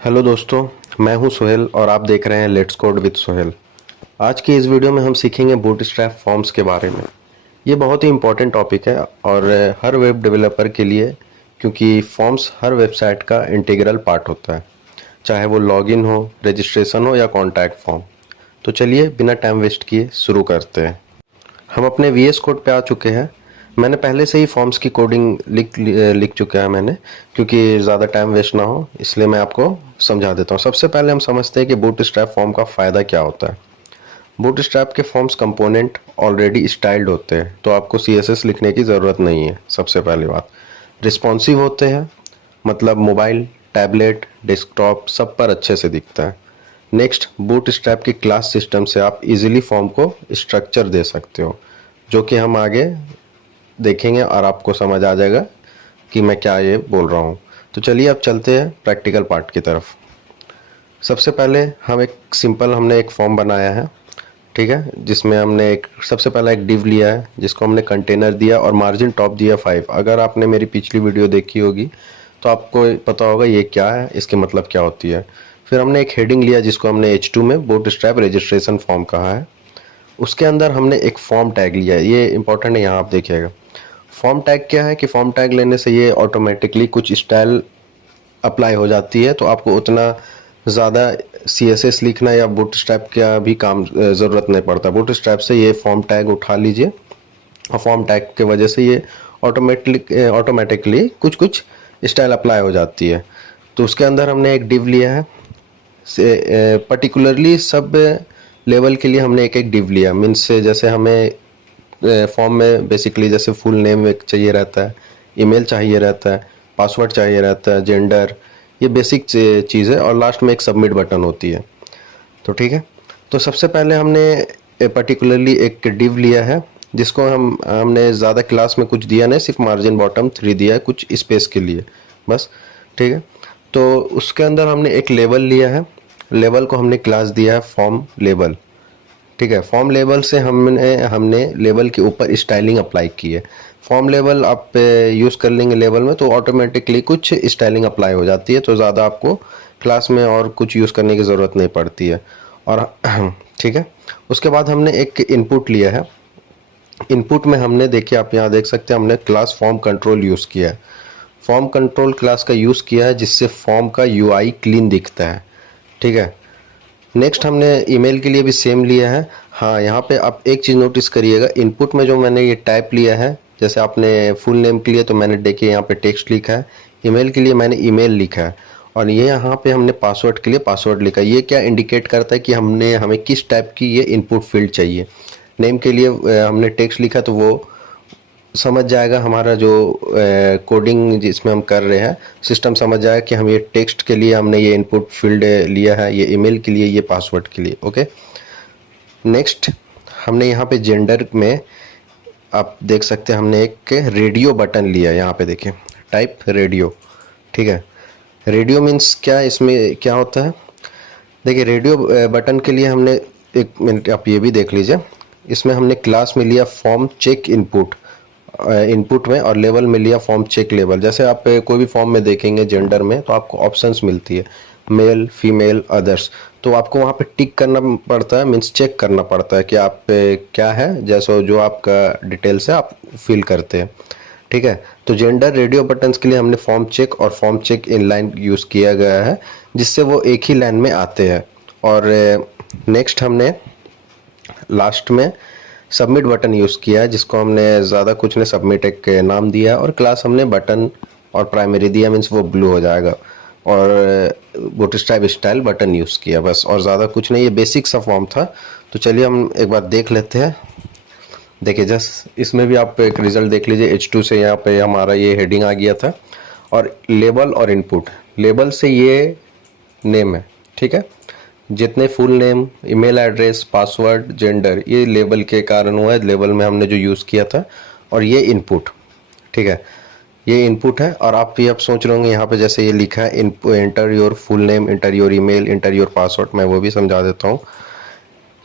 Hello दोस्तों, मैं हूं सोहेल और आप देख रहे हैं लेट्स कोड विद सोहेल। आज की इस वीडियो में हम सीखेंगे बूटस्ट्रैप फॉर्म्स के बारे में। ये बहुत ही इम्पोर्टेंट टॉपिक है और हर वेब डेवलपर के लिए, क्योंकि फॉर्म्स हर वेबसाइट का इंटीग्रल पार्ट होता है, चाहे वो लॉगिन हो, रजिस्ट्रेशन हो या कॉन्टैक्ट फॉर्म। तो चलिए बिना टाइम वेस्ट किए शुरू करते हैं। हम अपने वीएस कोड पे आ चुके हैं। मैंने पहले से ही फॉर्म्स की कोडिंग लिख चुका है मैंने, क्योंकि ज़्यादा टाइम वेस्ट ना हो इसलिए मैं आपको समझा देता हूँ। सबसे पहले हम समझते हैं कि बूटस्ट्रैप फॉर्म का फ़ायदा क्या होता है। बूटस्ट्रैप के फॉर्म्स कंपोनेंट ऑलरेडी स्टाइल्ड होते हैं, तो आपको सीएसएस लिखने की ज़रूरत नहीं है। सबसे पहली बात, रिस्पॉन्सिव होते हैं, मतलब मोबाइल, टैबलेट, डेस्कटॉप सब पर अच्छे से दिखता है। नेक्स्ट, बूटस्ट्रैप की क्लास सिस्टम से आप इजीली फॉर्म को स्ट्रक्चर दे सकते हो, जो कि हम आगे देखेंगे और आपको समझ आ जाएगा कि मैं क्या ये बोल रहा हूँ। तो चलिए अब चलते हैं प्रैक्टिकल पार्ट की तरफ। सबसे पहले हमने एक फॉर्म बनाया है, ठीक है, जिसमें हमने सबसे पहला एक डिव लिया है, जिसको हमने कंटेनर दिया और मार्जिन टॉप दिया 5। अगर आपने मेरी पिछली वीडियो देखी होगी तो आपको पता होगा ये क्या है, इसके मतलब क्या होती है। फिर हमने एक हेडिंग लिया जिसको हमने H2 में बूटस्ट्रैप रजिस्ट्रेशन फॉर्म कहा है। उसके अंदर हमने एक फॉर्म टैग लिया है, ये इंपॉर्टेंट है, यहाँ आप देखिएगा। फॉर्म टैग क्या है कि फॉर्म टैग लेने से ये ऑटोमेटिकली कुछ स्टाइल अप्लाई हो जाती है, तो आपको उतना ज़्यादा सीएसएस लिखना या बूटस्ट्रैप का भी काम ज़रूरत नहीं पड़ता। बूटस्ट्रैप से ये फॉर्म टैग उठा लीजिए और फॉर्म टैग के वजह से ये ऑटोमेटिकली कुछ कुछ स्टाइल अप्लाई हो जाती है। तो उसके अंदर हमने एक डिव लिया है, पर्टिकुलरली सब लेवल के लिए हमने एक एक डिव लिया। मीन्स जैसे हमें फॉर्म में बेसिकली जैसे फुल नेम एक चाहिए रहता है, ईमेल चाहिए रहता है, पासवर्ड चाहिए रहता है, जेंडर, ये बेसिक चीज़ है, और लास्ट में एक सबमिट बटन होती है। तो ठीक है, तो सबसे पहले हमने पर्टिकुलरली एक डिव लिया है, जिसको हमने ज़्यादा क्लास में कुछ दिया नहीं, सिर्फ मार्जिन बॉटम 3 दिया है कुछ स्पेस के लिए बस। ठीक है, तो उसके अंदर हमने एक लेवल लिया है, लेवल को हमने क्लास दिया है फॉर्म लेवल। ठीक है, फॉर्म लेवल से हमने हमने लेवल के ऊपर स्टाइलिंग अप्लाई की है। फॉर्म लेवल आप यूज़ कर लेंगे लेवल में तो ऑटोमेटिकली कुछ स्टाइलिंग अप्लाई हो जाती है, तो ज़्यादा आपको क्लास में और कुछ यूज़ करने की ज़रूरत नहीं पड़ती है। और ठीक है, उसके बाद हमने एक इनपुट लिया है। इनपुट में हमने, देखिए आप यहाँ देख सकते हैं, हमने क्लास फॉर्म कंट्रोल यूज़ किया है। फॉर्म कंट्रोल क्लास का यूज़ किया है जिससे फॉर्म का यूआई क्लीन दिखता है। ठीक है, नेक्स्ट हमने ईमेल के लिए भी सेम लिया है। हाँ, यहाँ पे आप एक चीज़ नोटिस करिएगा, इनपुट में जो मैंने ये टाइप लिया है, जैसे आपने फुल नेम के लिए तो मैंने देखिए यहाँ पे टेक्स्ट लिखा है, ईमेल के लिए मैंने ईमेल लिखा है, और ये यहाँ पे हमने पासवर्ड के लिए पासवर्ड लिखा है। ये क्या इंडिकेट करता है कि हमें किस टाइप की ये इनपुट फील्ड चाहिए। नेम के लिए हमने टेक्स्ट लिखा तो वो समझ जाएगा, हमारा जो कोडिंग जिसमें हम कर रहे हैं सिस्टम समझ जाएगा कि हम ये टेक्स्ट के लिए हमने ये इनपुट फील्ड लिया है, ये ईमेल के लिए, ये पासवर्ड के लिए। ओके, नेक्स्ट हमने यहाँ पे जेंडर में आप देख सकते हैं हमने एक रेडियो बटन लिया है, यहाँ पे देखिए टाइप रेडियो। ठीक है, रेडियो मीन्स क्या, इसमें क्या होता है, देखिए रेडियो बटन के लिए हमने, एक मिनट आप ये भी देख लीजिए, इसमें हमने क्लास में लिया फॉर्म चेक इनपुट, इनपुट में, और लेवल में लिया फॉर्म चेक लेवल। जैसे आप कोई भी फॉर्म में देखेंगे जेंडर में तो आपको ऑप्शंस मिलती है, मेल, फीमेल, अदर्स, तो आपको वहाँ पे टिक करना पड़ता है, मीन्स चेक करना पड़ता है कि आप क्या है, जैसा जो आपका डिटेल्स है आप फिल करते हैं। ठीक है, तो जेंडर रेडियो बटन्स के लिए हमने फॉर्म चेक और form check inline use किया गया है, जिससे वो एक ही लाइन में आते हैं। और नेक्स्ट हमने लास्ट में सबमिट बटन यूज़ किया है, जिसको हमने ज़्यादा कुछ नहीं, सबमिट एक नाम दिया और क्लास हमने बटन और प्राइमरी दिया, मीन्स वो ब्लू हो जाएगा, और बूटस्ट्रैप स्टाइल बटन यूज़ किया बस, और ज़्यादा कुछ नहीं, ये बेसिक सा फॉर्म था। तो चलिए हम एक बार देख लेते हैं। देखिए जस्ट इसमें भी आप एक रिज़ल्ट देख लीजिए, H2 से यहाँ पे हमारा ये हेडिंग आ गया था, और लेबल और इनपुट, लेबल से ये नेम है। ठीक है, जितने full name, email address, password, gender, ये लेबल के कारण हुआ है, लेबल में हमने जो यूज़ किया था, और ये इनपुट। ठीक है, ये इनपुट है, और आप ये अब सोच रहे होंगे यहाँ पे जैसे ये लिखा है enter your full name, enter your email, enter your password, मैं वो भी समझा देता हूँ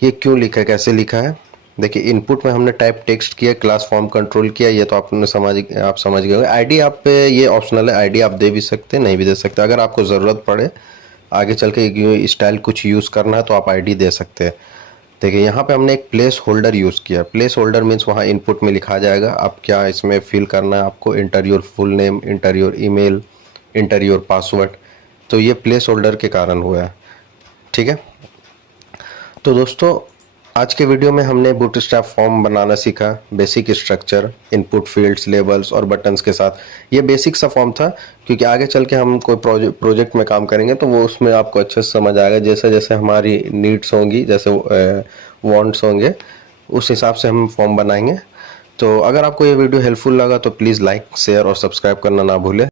ये क्यों लिखा है, कैसे लिखा है। देखिए इनपुट में हमने टाइप टेक्स्ट किया, क्लास फॉर्म कंट्रोल किया, ये तो आप समझ गए होंगे। आईडी आप पे ये ऑप्शनल है, आईडी आप दे भी सकते हैं, नहीं भी दे सकते, अगर आपको ज़रूरत पड़े आगे चल के स्टाइल कुछ यूज़ करना है तो आप आईडी दे सकते हैं। देखिए यहाँ पे हमने एक प्लेस होल्डर यूज़ किया। प्लेस होल्डर मीन्स वहाँ इनपुट में लिखा जाएगा आप क्या इसमें फिल करना है आपको, inter your full name, inter your email, inter your password. तो ये प्लेस होल्डर के कारण हुआ है, ठीक है। तो दोस्तों आज के वीडियो में हमने बूटस्ट्रैप फॉर्म बनाना सीखा, basic structure, input fields, labels और बटन्स के साथ। ये बेसिक सा फॉर्म था क्योंकि आगे चल के हम कोई प्रोजेक्ट में काम करेंगे तो वो उसमें आपको अच्छे से समझ आएगा। जैसे जैसे हमारी नीड्स होंगी, जैसे वांट्स होंगे, उस हिसाब से हम फॉर्म बनाएंगे। तो अगर आपको ये वीडियो हेल्पफुल लगा तो प्लीज़ लाइक, शेयर और सब्सक्राइब करना ना भूलें।